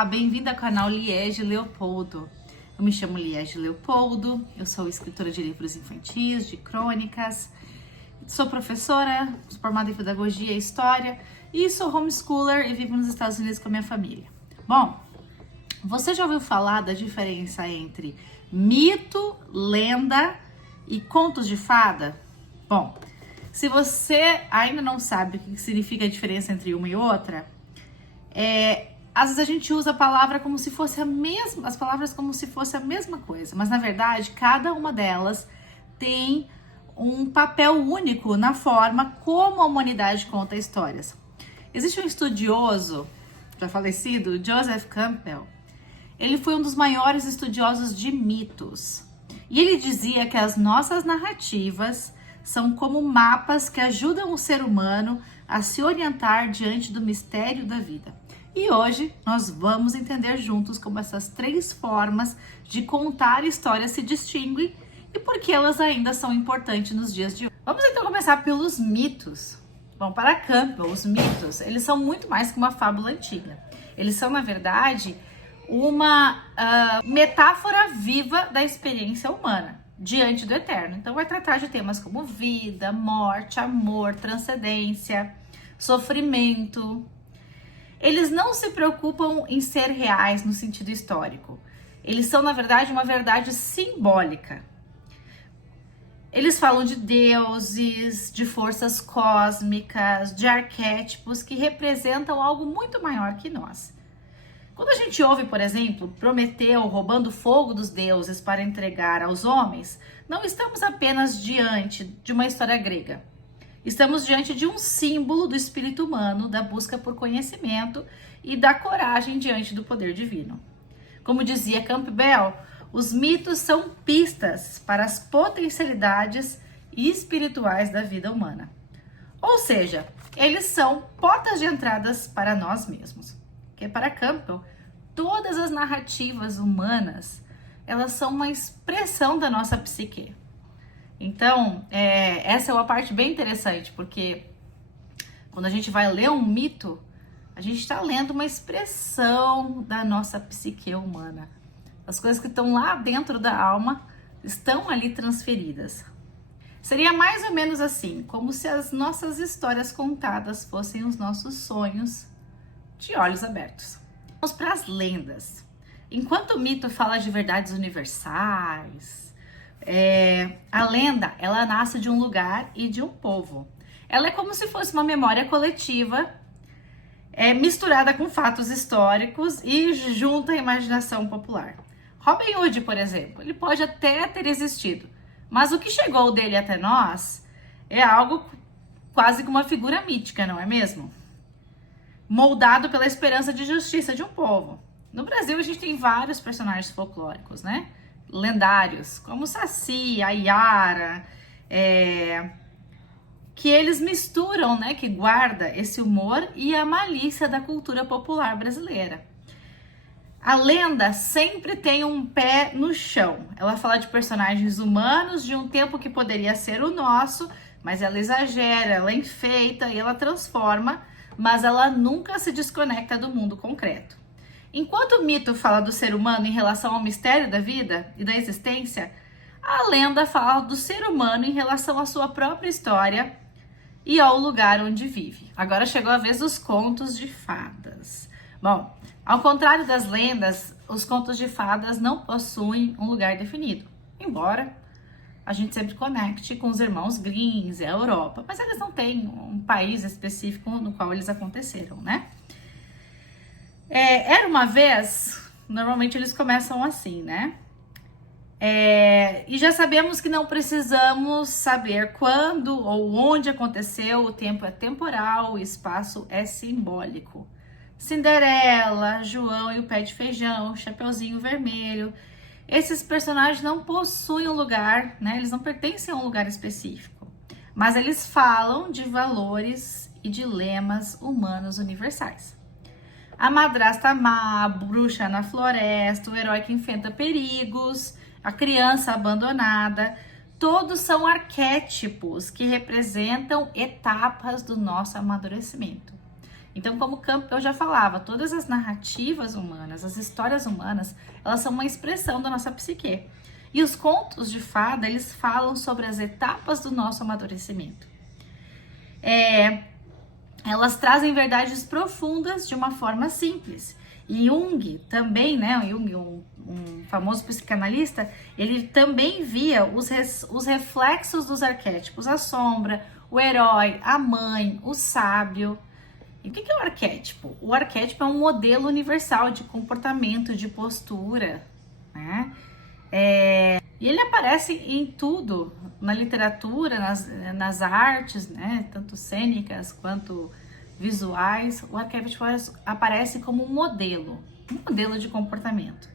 Olá, bem-vindo ao canal Liege Leopoldo. Eu me chamo Liege Leopoldo, eu sou escritora de livros infantis, de crônicas, sou professora, sou formada em pedagogia e história e sou homeschooler e vivo nos Estados Unidos com a minha família. Bom, você já ouviu falar da diferença entre mito, lenda e contos de fada? Bom, se você ainda não sabe o que significa a diferença entre uma e outra, às vezes a gente usa a palavra como se fosse as palavras como se fosse a mesma coisa, mas na verdade cada uma delas tem um papel único na forma como a humanidade conta histórias. Existe um estudioso já falecido, Joseph Campbell. Ele foi um dos maiores estudiosos de mitos e ele dizia que as nossas narrativas são como mapas que ajudam o ser humano a se orientar diante do mistério da vida. E hoje nós vamos entender juntos como essas três formas de contar histórias se distinguem e por que elas ainda são importantes nos dias de hoje. Vamos então começar pelos mitos. Bom, para Campbell, os mitos, eles são muito mais que uma fábula antiga. Eles são, na verdade, uma metáfora viva da experiência humana diante do eterno. Então vai tratar de temas como vida, morte, amor, transcendência, sofrimento. Eles não se preocupam em ser reais no sentido histórico. Eles são, na verdade, uma verdade simbólica. Eles falam de deuses, de forças cósmicas, de arquétipos que representam algo muito maior que nós. Quando a gente ouve, por exemplo, Prometeu roubando fogo dos deuses para entregar aos homens, não estamos apenas diante de uma história grega. Estamos diante de um símbolo do espírito humano, da busca por conhecimento e da coragem diante do poder divino. Como dizia Campbell, os mitos são pistas para as potencialidades espirituais da vida humana. Ou seja, eles são portas de entradas para nós mesmos. Porque para Campbell, todas as narrativas humanas, elas são uma expressão da nossa psique. Então, essa é uma parte bem interessante, porque quando a gente vai ler um mito, a gente está lendo uma expressão da nossa psique humana. As coisas que estão lá dentro da alma estão ali transferidas. Seria mais ou menos assim, como se as nossas histórias contadas fossem os nossos sonhos de olhos abertos. Vamos para as lendas. Enquanto o mito fala de verdades universais, a lenda, ela nasce de um lugar e de um povo. Ela é como se fosse uma memória coletiva, misturada com fatos históricos e junta a imaginação popular. Robin Hood, por exemplo, ele pode até ter existido, mas o que chegou dele até nós é algo quase como uma figura mítica, não é mesmo? Moldado pela esperança de justiça de um povo. No Brasil, a gente tem vários personagens folclóricos, né? Lendários, como Saci, a Yara, que eles misturam, né? Que guarda esse humor e a malícia da cultura popular brasileira. A lenda sempre tem um pé no chão. Ela fala de personagens humanos de um tempo que poderia ser o nosso, mas ela exagera, ela enfeita e ela transforma, mas ela nunca se desconecta do mundo concreto. Enquanto o mito fala do ser humano em relação ao mistério da vida e da existência, a lenda fala do ser humano em relação à sua própria história e ao lugar onde vive. Agora chegou a vez dos contos de fadas. Bom, ao contrário das lendas, os contos de fadas não possuem um lugar definido, embora a gente sempre conecte com os irmãos Grimm e a Europa, mas eles não têm um país específico no qual eles aconteceram, né? Era uma vez, normalmente eles começam assim, né? E já sabemos que não precisamos saber quando ou onde aconteceu, o tempo é temporal, o espaço é simbólico. Cinderela, João e o pé de feijão, Chapeuzinho Vermelho. Esses personagens não possuem um lugar, né? Eles não pertencem a um lugar específico, mas eles falam de valores e dilemas humanos universais. A madrasta má, a bruxa na floresta, o herói que enfrenta perigos, a criança abandonada, todos são arquétipos que representam etapas do nosso amadurecimento. Então, como Campbell já falava, todas as narrativas humanas, as histórias humanas, elas são uma expressão da nossa psique. E os contos de fada, eles falam sobre as etapas do nosso amadurecimento. Elas trazem verdades profundas de uma forma simples. E Jung também, né? Jung, um famoso psicanalista, ele também via os reflexos dos arquétipos, a sombra, o herói, a mãe, o sábio. E o que é o arquétipo? O arquétipo é um modelo universal de comportamento, de postura, né? E ele aparece em tudo, na literatura, nas artes, né? Tanto cênicas quanto visuais. O arquétipo aparece como um modelo de comportamento.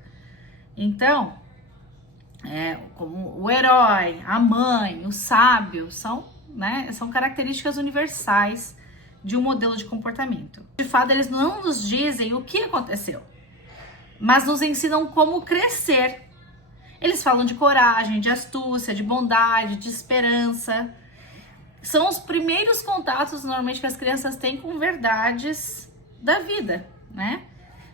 Então, como o herói, a mãe, o sábio, são características universais de um modelo de comportamento. De fato, eles não nos dizem o que aconteceu, mas nos ensinam como crescer. Eles falam de coragem, de astúcia, de bondade, de esperança. São os primeiros contatos, normalmente, que as crianças têm com verdades da vida, né?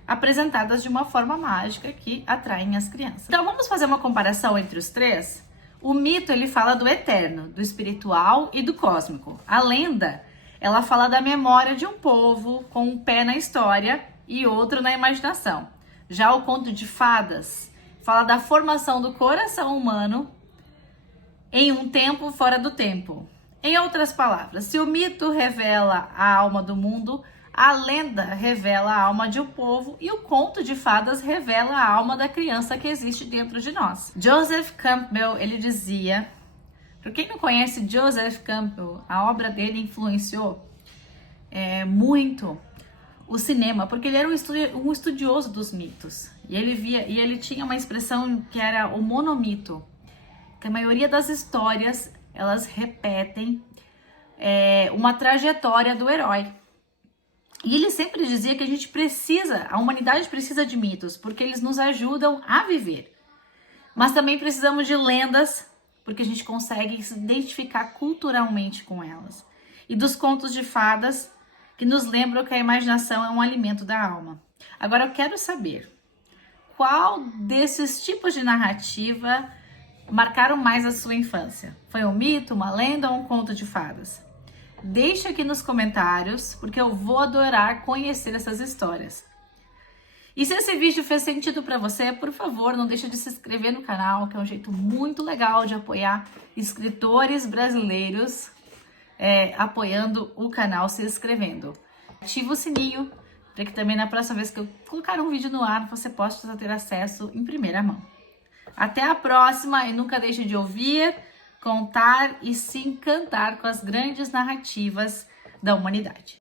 Apresentadas de uma forma mágica que atraem as crianças. Então, vamos fazer uma comparação entre os três? O mito, ele fala do eterno, do espiritual e do cósmico. A lenda, ela fala da memória de um povo com um pé na história e outro na imaginação. Já o conto de fadas fala da formação do coração humano em um tempo fora do tempo. Em outras palavras, se o mito revela a alma do mundo, a lenda revela a alma de um povo e o conto de fadas revela a alma da criança que existe dentro de nós. Joseph Campbell, ele dizia, para quem não conhece Joseph Campbell, a obra dele influenciou muito o cinema, porque ele era um estudioso dos mitos. E ele tinha uma expressão que era o monomito, que a maioria das histórias, elas repetem uma trajetória do herói. E ele sempre dizia que a humanidade precisa de mitos, porque eles nos ajudam a viver. Mas também precisamos de lendas, porque a gente consegue se identificar culturalmente com elas. E dos contos de fadas, que nos lembram que a imaginação é um alimento da alma. Agora eu quero saber, qual desses tipos de narrativa marcaram mais a sua infância? Foi um mito, uma lenda ou um conto de fadas? Deixa aqui nos comentários, porque eu vou adorar conhecer essas histórias. E se esse vídeo fez sentido para você, por favor, não deixe de se inscrever no canal, que é um jeito muito legal de apoiar escritores brasileiros, apoiando o canal, se inscrevendo. Ativa o sininho, para que também na próxima vez que eu colocar um vídeo no ar, você possa ter acesso em primeira mão. Até a próxima e nunca deixe de ouvir, contar e se encantar com as grandes narrativas da humanidade.